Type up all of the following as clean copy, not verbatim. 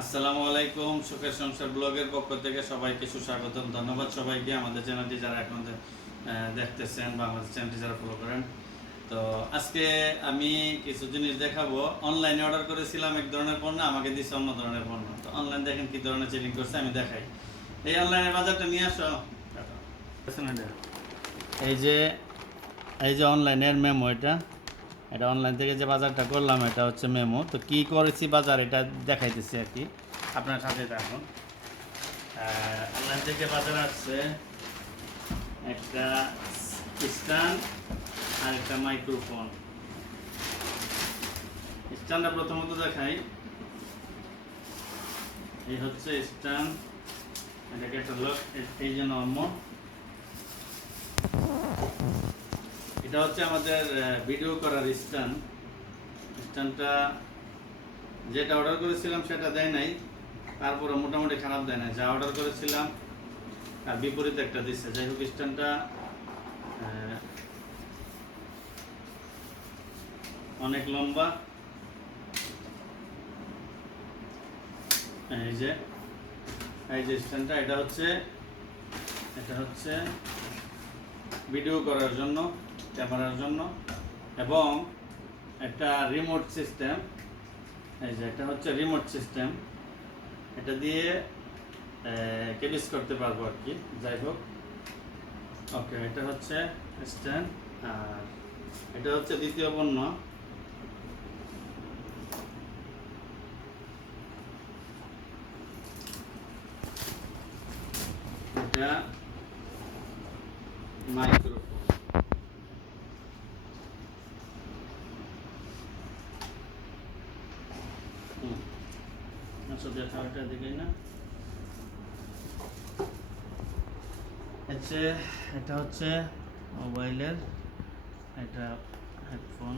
আসসালামু আলাইকুম, সুখের সংসার ব্লগের পক্ষ থেকে সবাইকে সুস্বাগতম। ধন্যবাদ সবাইকে আমাদের চ্যানেলটি যারা এখন দেখতেছেন বা আমাদের চ্যানেলটি যারা ফলো করেন। তো আজকে আমি কিছু জিনিস দেখাবো। অনলাইনে অর্ডার করেছিলাম এক ধরনের পণ্য, আমাকে দিচ্ছে অন্য ধরনের পণ্য। তো অনলাইন দেখেন কি ধরনের চেকিং করছে, আমি দেখাই। এই অনলাইনের বাজারটা নিয়ে আসো। এই যে এই যে অনলাইনের মেমো, এটা অনলাইন থেকে যে বাজারটা করলাম এটা হচ্ছে মেমো। তো কি করেছি বাজার এটা দেখাইতেছি আর কি, আপনার সাথে থাকুন। অনলাইন থেকে বাজার আসছে একটা স্ট্যান্ড আর একটা মাইক্রোফোন। স্ট্যান্ডটা প্রথমত দেখাই। এই হচ্ছে স্ট্যান্ড, এটাকে একটা লোক, এই যে নর্মাল। এটা হচ্ছে আমাদের ভিডিও করার স্ট্যান্ডটা যেটা অর্ডার করেছিলাম সেটা দেয় নাই, তারপরে মোটামুটি খারাপ দেয় না। যা অর্ডার করেছিলাম তার বিপরীতে একটা দিচ্ছে। যাই হোক, স্ট্যান্ডটা অনেক লম্বা। এই যে স্ট্যান্ডটা, এটা হচ্ছে ভিডিও করার জন্য, ক্যামেরার জন্য, এবং একটা রিমোট সিস্টেম। এই যে এটা হচ্ছে রিমোট সিস্টেম, এটা দিয়ে কেবিস করতে পারবো আর কি। যাই হোক, ওকে, এটা হচ্ছে স্ট্যান্ড। আর এটা হচ্ছে দ্বিতীয় পণ্য। এটা মাইক্রোফোন। আচ্ছা, দেখা ওটা দিকে না। এটা হচ্ছে মোবাইলের, এটা হেডফোন,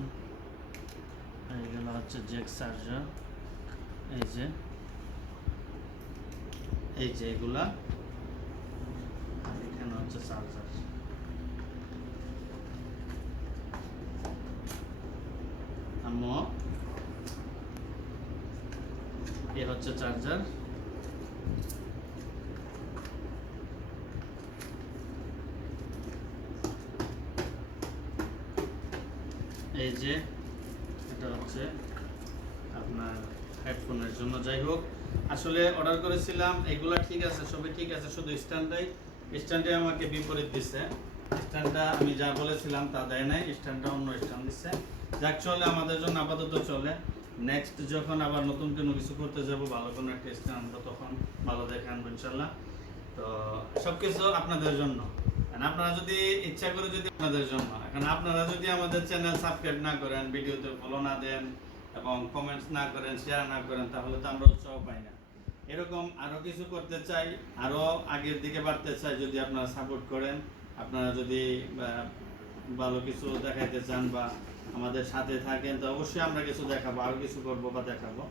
এইগুলো হচ্ছে জ্যাক চার্জার। এই যে এগুলা, আর এখানে হচ্ছে চার্জার। আম্মু, এ হচ্ছে চার্জার। এই যে এটা হচ্ছে আপনার হেডফোনের জন্য। যাই হোক, আসলে অর্ডার করেছিলাম এগুলা ঠিক আছে, সবই ঠিক আছে, শুধু স্ট্যান্ডে আমাকে বিপরীত দিচ্ছে। স্ট্যান্ডটা আমি যা বলেছিলাম তা দেয় নাই, স্ট্যান্ডটা অন্য স্ট্যান্ড দিচ্ছে। যাক, চলে, আমাদের জন্য আপাতত চলে। নেক্সট যখন আবার নতুন কোনো কিছু করতে যাব, ভালো কোনো একটা স্ট্যান্ড আনবো, তখন ভালো দেখে আনবো ইনশাল্লাহ। তো সব কিছু আপনাদের জন্য। আপনারা যদি ইচ্ছা করে, যদি আপনাদের জন্য, এখন আপনারা যদি আমাদের চ্যানেল সাবস্ক্রাইব না করেন, ভিডিওতে ফলো না দেন এবং কমেন্টস না করেন, শেয়ার না করেন, তাহলে তো আমরা উৎসাহ পাই না। এরকম আরও কিছু করতে চাই, আরও আগের দিকে বাড়তে চাই, যদি আপনারা সাপোর্ট করেন। আপনারা যদি ভালো কিছু দেখাইতে চান বা আমাদের সাথে থাকেন, তো অবশ্যই আমরা কিছু দেখাবো, আরও কিছু করবো বা দেখাবো।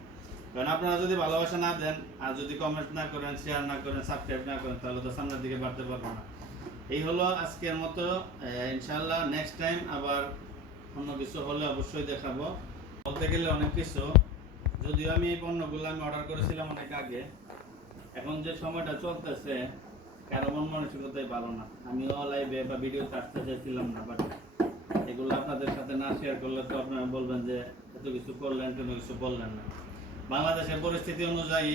কারণ আপনারা যদি ভালোবাসা না দেন, আর যদি কমেন্ট না করেন, শেয়ার না করেন, সাবস্ক্রাইব না করেন, তাহলে তো সামনের দিকে বাড়তে পারবো না। এই হলো আজকের মতো। ইনশাল্লাহ নেক্সট টাইম আবার অন্য কিছু হলে অবশ্যই দেখাবো। বলতে গেলে অনেক কিছু, যদিও আমি এই পণ্যগুলো অর্ডার করেছিলাম অনেক আগে। এখন যে সময়টা চলতেছে, কারো মন মানসিকতাই ভালো না। আমিও লাইভে বা ভিডিওতে আসতে চাইছিলাম না, বাট এগুলো আপনাদের সাথে না শেয়ার করলে তো আপনারা বলবেন যে এত কিছু করলেন, কোনো কিছু বললেন না। বাংলাদেশের পরিস্থিতি অনুযায়ী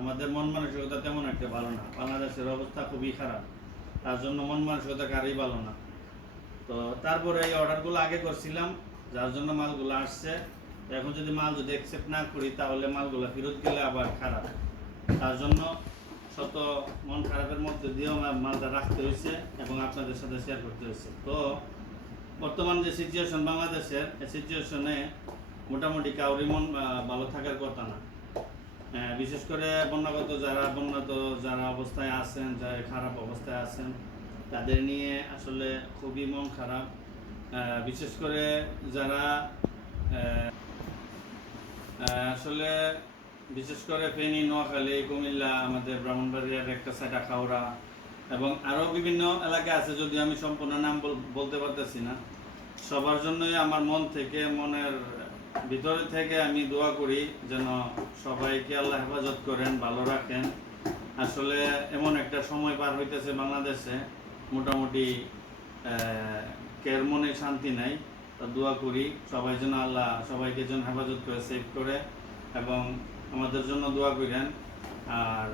আমাদের মন মানসিকতা তেমন একটা ভালো না। বাংলাদেশের অবস্থা খুবই খারাপ, তার জন্য মন মানসিকতা কারই ভালো না। তো তারপরে এই অর্ডারগুলো আগে করছিলাম, যার জন্য মালগুলো আসছে। এখন যদি মাল অ্যাকসেপ্ট না করি, তাহলে মালগুলো ফেরত গেলে আবার খারাপ। তার জন্য শত মন খারাপের মধ্যে দিয়েও মালটা রাখতে হয়েছে এবং আপনাদের সাথে শেয়ার করতে হয়েছে। তো বর্তমান যে সিচুয়েশন বাংলাদেশের, এই সিচুয়েশনে মোটামুটি কাউরি মন ভালো থাকার কথা না। বিশেষ করে বন্যাগত যারা অবস্থায় আছেন, যারা খারাপ অবস্থায় আছেন, তাদের নিয়ে আসলে খুবই মন খারাপ। বিশেষ করে যারা আসলে বিশেষ করে ফেনী, নোয়াখালী, কুমিল্লা, আমাদের ব্রাহ্মণবাড়িয়ার একটা সাইড আখাউড়া এবং আরও বিভিন্ন এলাকা আছে, যদি আমি সম্পূর্ণ নাম বলতে পারতেছি না। সবার জন্যই আমার মন থেকে মনের ভিতরে থেকে আমি দোয়া করি যেন সবাইকে আল্লাহ হেফাজত করেন, ভালো রাখেন। আসলে এমন একটা সময় পার হইতেছে বাংলাদেশে, মোটামুটি কের মনে শান্তি নাই। তো দোয়া করি সবাই যেন আল্লাহ সবাইকে যেন হেফাজত করে, সেভ করে, এবং আমাদের জন্য দোয়া করেন। আর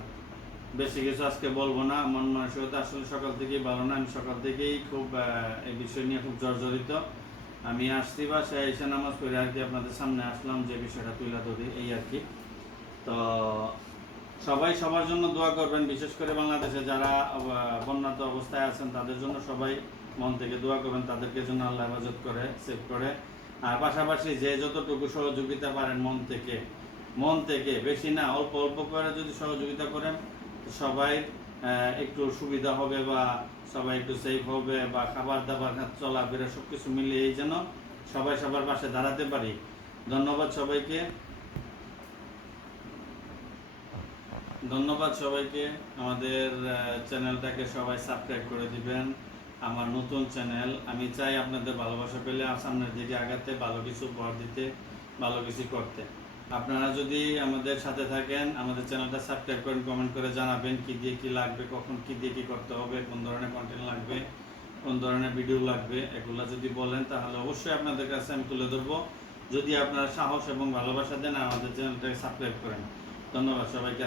বেশি কিছু আজকে বলবো না, মন মানসিকতা আসলে সকাল থেকেই ভালো না। আমি সকাল থেকেই খুব এই বিষয় নিয়ে খুব জর্জরিত। আমি আসছি বাসায় এসে নামাজ পড়ে আর কি আপনাদের সামনে আসলাম, যে বিষয়টা তুলে ধরি এই আর কি। তো সবাই সবার জন্য দোয়া করবেন, বিশেষ করে বাংলাদেশে যারা বন্যাত অবস্থায় আছেন তাদের জন্য সবাই মন থেকে দোয়া করবেন, তাদেরকে জন্য আল্লাহ হেফাজত করে, সেভ করে। আর পাশাপাশি যে যতটুকু সহযোগিতা পারেন মন থেকে বেশি না, অল্প অল্প করে যদি সহযোগিতা করেন সবাই একটু সুবিধা হবে, বা সবাই একটু সেফ হবে, বা খাবার দাবার চলাফেরা সব কিছু মিলিয়ে যেন সবাই সবার পাশে দাঁড়াতে পারি। ধন্যবাদ সবাইকে, ধন্যবাদ সবাইকে। আমাদের চ্যানেলটাকে সবাই সাবস্ক্রাইব করে দিবেন। আমার নতুন চ্যানেল, আমি চাই আপনাদের ভালোবাসা পেলে সামনের দিকে আগাতে, ভালো কিছু উপহার দিতে, ভালো কিছু করতে। আপনারা যদি আমাদের সাথে থাকেন, আমাদের চ্যানেলটা সাবস্ক্রাইব করেন, কমেন্ট করে জানাবেন কি দিয়ে কি লাগবে, কখন কি দিয়ে কি করতে হবে, কোন ধরনের কন্টেন্ট লাগবে, কোন ধরনের ভিডিও লাগবে, এগুলো যদি বলেন তাহলে অবশ্যই আপনাদের কাছে আমি তুলে ধরবো, যদি আপনারা সাহস এবং ভালোবাসা দেন আমাদের চ্যানেলটাকে সাবস্ক্রাইব করেন। ধন্যবাদ সবাইকে।